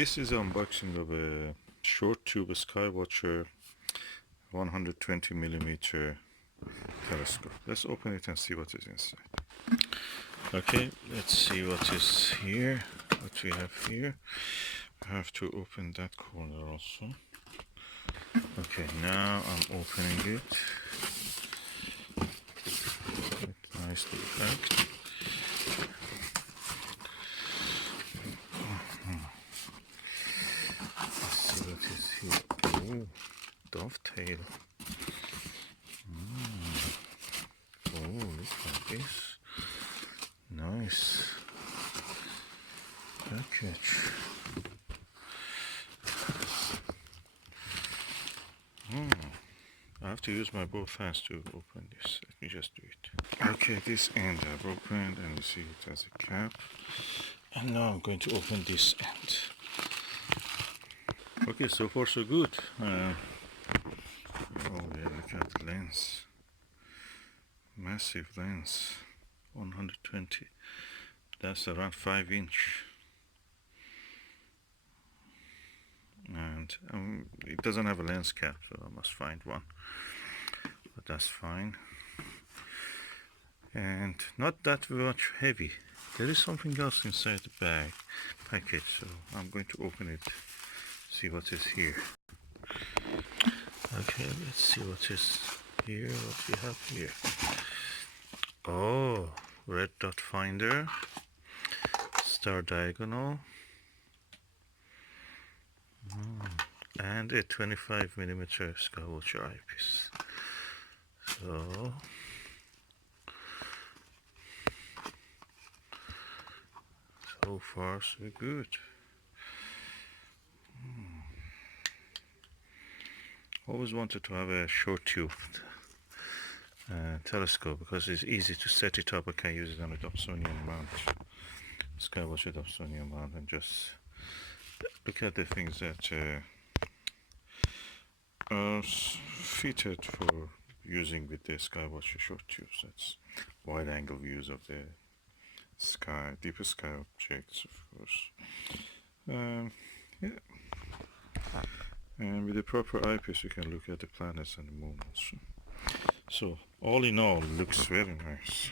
This is an unboxing of a short tube Skywatcher 120mm telescope. Let's open it and see what is inside. Okay, let's see what is here, what we have here. I have to open that corner also. Okay, now I'm opening it. It's nicely packed. Let's see what is here. Oh, dovetail. Oh, look at this. Nice package. I have to use my both hands to open this. Let me just do it. Okay, this end I've opened and you see it has a cap. And now I'm going to open this end. Okay, so far so good. Oh yeah, look at the lens. Massive lens. 120. That's around 5 inch. And it doesn't have a lens cap, so I must find one. But that's fine. And not that much heavy. There is something else inside the package, so I'm going to open it, see what is here. Okay, let's see what is here, what we have here. Oh, red dot finder, star diagonal, and a 25mm Skywatcher eyepiece. So far so good. Always wanted to have a short tube telescope because it's easy to set it up. I can use it on a Dobsonian mount, Skywatcher Dobsonian mount, and just look at the things that are fitted for using with the Skywatcher short tubes. That's wide angle views of the sky, deeper sky objects, of course. Yeah. And with the proper eyepiece you can look at the planets and the moon also. So all in all, looks very nice.